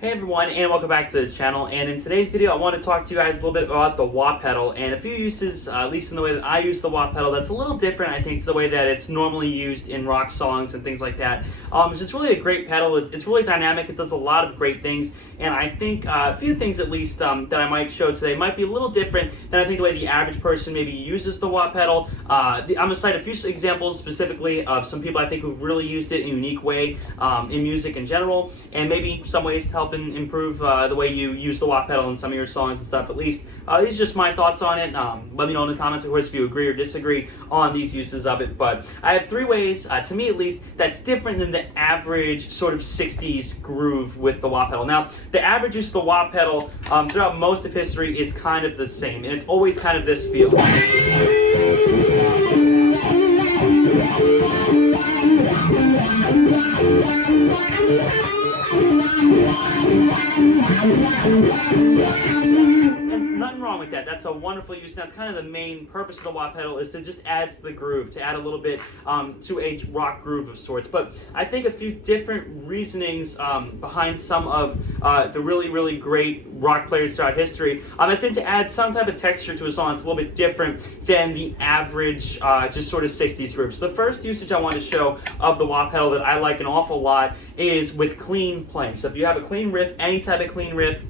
Hey everyone, and welcome back to the channel. And in today's video I want to talk to you guys a little bit about the wah pedal and a few uses, at least in the way that I use the wah pedal, that's a little different I think to the way that it's normally used in rock songs and things like that. It's really a great pedal. It's really dynamic. It does a lot of great things, and I think a few things at least that I might show today might be a little different than I think the way the average person maybe uses the wah pedal. I'm going to cite a few examples specifically of some people I think who've really used it in a unique way in music in general, and maybe some ways to help improve the way you use the wah pedal in some of your songs and stuff. At least these are just my thoughts on it. Let me know in the comments, of course, if you agree or disagree on these uses of it. But I have three ways, to me at least, that's different than the average sort of 60s groove with the wah pedal. Now, the average use of the wah pedal throughout most of history is kind of the same, and it's always kind of this feel. And nothing wrong with that. That's a wonderful use. And that's kind of the main purpose of the wah pedal, is to just add to the groove, to add a little bit to a rock groove of sorts. But I think a few different reasonings behind some of the really great rock players throughout history has been to add some type of texture to a song that's a little bit different than the average just sort of 60s group. So the first usage I want to show of the wah pedal that I like an awful lot is with clean playing. So if you have a clean riff, any type of clean riff,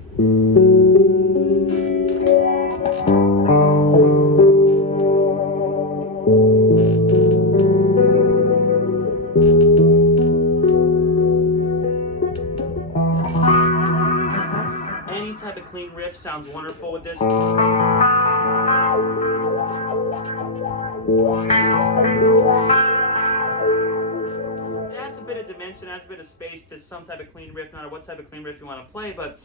any type of clean riff sounds wonderful with this. Adds a bit of dimension, adds a bit of space to some type of clean riff, no matter what type of clean riff you want to play. But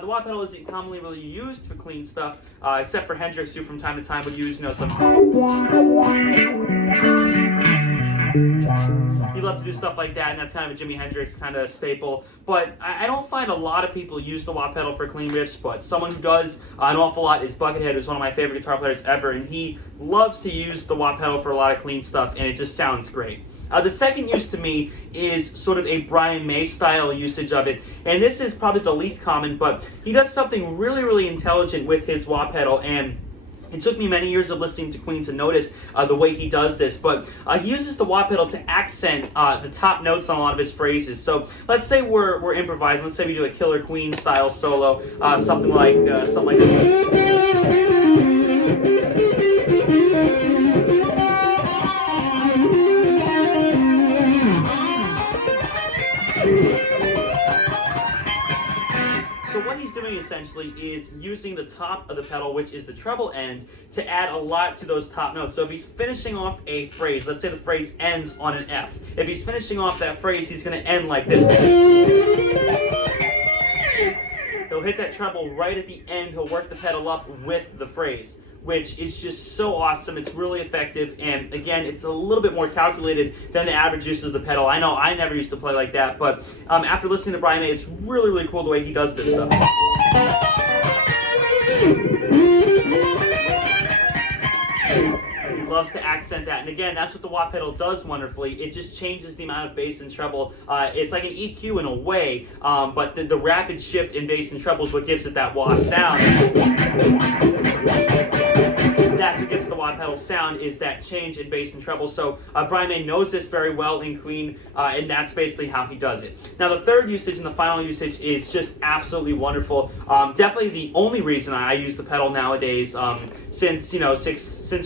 the wah pedal isn't commonly really used for clean stuff, except for Hendrix, who from time to time would use, some. He'd love to do stuff like that, and that's kind of a Jimi Hendrix kind of staple. But I don't find a lot of people use the wah pedal for clean riffs, but someone who does an awful lot is Buckethead, who's one of my favorite guitar players ever, and he loves to use the wah pedal for a lot of clean stuff, and it just sounds great. The second use to me is sort of a Brian May style usage of it, and this is probably the least common, but he does something really intelligent with his wah pedal, and it took me many years of listening to Queen to notice the way he does this, but he uses the wah pedal to accent the top notes on a lot of his phrases. So let's say we're improvising. Let's say we do a Killer Queen style solo, something like this. So what he's doing essentially is using the top of the pedal, which is the treble end, to add a lot to those top notes. So if he's finishing off a phrase, let's say the phrase ends on an F. If he's finishing off that phrase, he's going to end like this. He'll hit that treble right at the end. He'll work the pedal up with the phrase, which is just so awesome. It's really effective, and again, it's a little bit more calculated than the average use of the pedal. I know I never used to play like that, but after listening to Brian May, it's really cool the way he does this stuff. He loves to accent that, and again, that's what the wah pedal does wonderfully. It just changes the amount of bass and treble. It's like an EQ in a way, but the rapid shift in bass and treble is what gives it that wah sound. That's what gives the wah pedal sound, is that change in bass and treble. So Brian May knows this very well in Queen, and that's basically how he does it. Now the third usage and the final usage is just absolutely wonderful. Definitely the only reason I use the pedal nowadays, since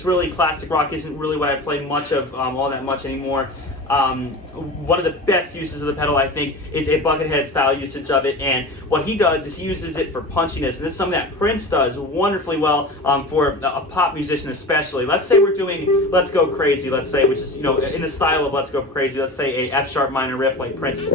really classic rock isn't really what I play much of all that much anymore. One of the best uses of the pedal, I think, is a Buckethead style usage of it, and what he does is he uses it for punchiness, and this is something that Prince does wonderfully well for a pop musician especially. Let's say we're doing Let's Go Crazy, let's say, which is, in the style of Let's Go Crazy, let's say a F sharp minor riff like Prince. We'll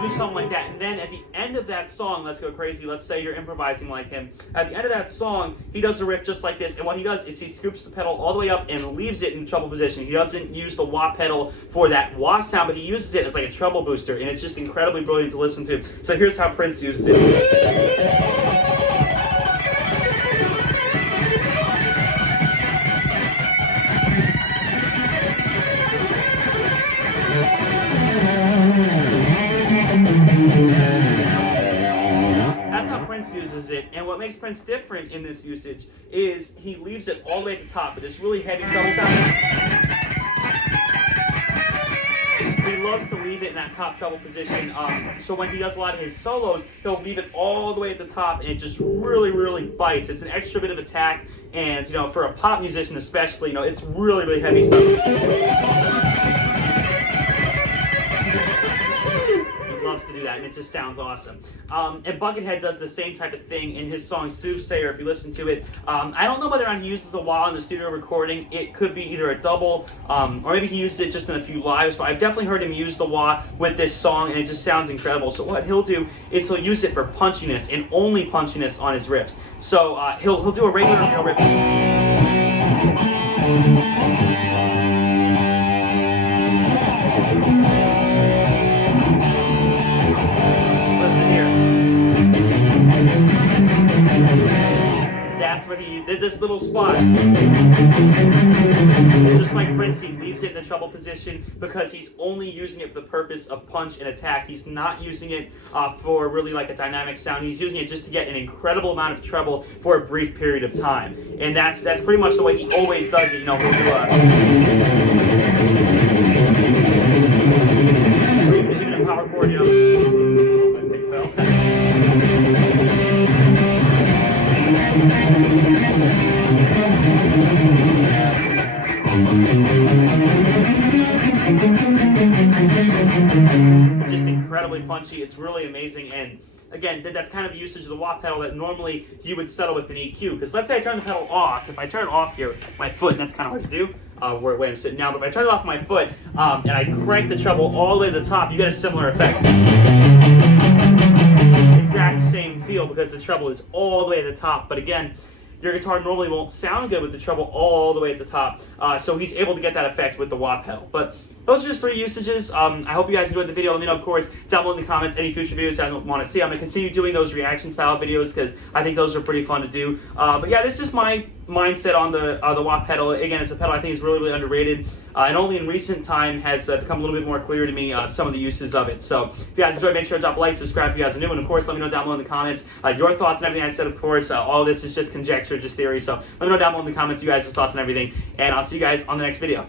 do something like that, and then at the end of that song, Let's Go Crazy, let's say you're improvising like him, at the end of that song, he does a riff just like this, and what he does is he scoops the pedal all the way up and leaves it in treble position. He doesn't use the wah pedal for that wah sound, but he uses it as like a treble booster, and it's just incredibly brilliant to listen to. So here's how Prince uses it. makes Prince different in this usage is he leaves it all the way at the top with this really heavy treble sound. He loves to leave it in that top treble position. So when he does a lot of his solos, he'll leave it all the way at the top, and it just really, really bites. It's an extra bit of attack, and for a pop musician especially, it's really, really heavy stuff. Loves to do that, and it just sounds awesome. And Buckethead does the same type of thing in his song Soothsayer, if you listen to it. I don't know whether or not he uses a wah in the studio recording. It could be either a double, or maybe he uses it just in a few lives, but I've definitely heard him use the wah with this song, and it just sounds incredible. So what he'll do is he'll use it for punchiness, and only punchiness on his riffs. So he'll do a regular riff. That's what he did, this little spot. Just like Prince, he leaves it in the treble position because he's only using it for the purpose of punch and attack. He's not using it for really like a dynamic sound. He's using it just to get an incredible amount of treble for a brief period of time. And that's pretty much the way he always does it. He'll do even a power chord, my pick fell. Just incredibly punchy. It's really amazing, and again, that's kind of usage of the wah pedal that normally you would settle with an EQ. Because let's say I turn the pedal off. If I turn it off here, my foot, and that's kind of hard to do where I'm sitting now, but if I turn it off my foot and I crank the treble all the way to the top, you get a similar effect. Exact same feel because the treble is all the way at the top, but again, your guitar normally won't sound good with the treble all the way at the top, so he's able to get that effect with the wah pedal. But those are just 3 usages. I hope you guys enjoyed the video. Let me know, of course, down below in the comments any future videos I want to see. I'm going to continue doing those reaction style videos because I think those are pretty fun to do. But yeah, this is just my mindset on the wah pedal. Again, it's a pedal I think is really, really underrated, and only in recent time has become a little bit more clear to me some of the uses of it. So if you guys enjoyed, make sure to drop a like, subscribe if you guys are new, and of course, let me know down below in the comments your thoughts and everything I said. Of course, all of this is just conjecture, just theory. So let me know down below in the comments you guys' thoughts and everything, and I'll see you guys on the next video.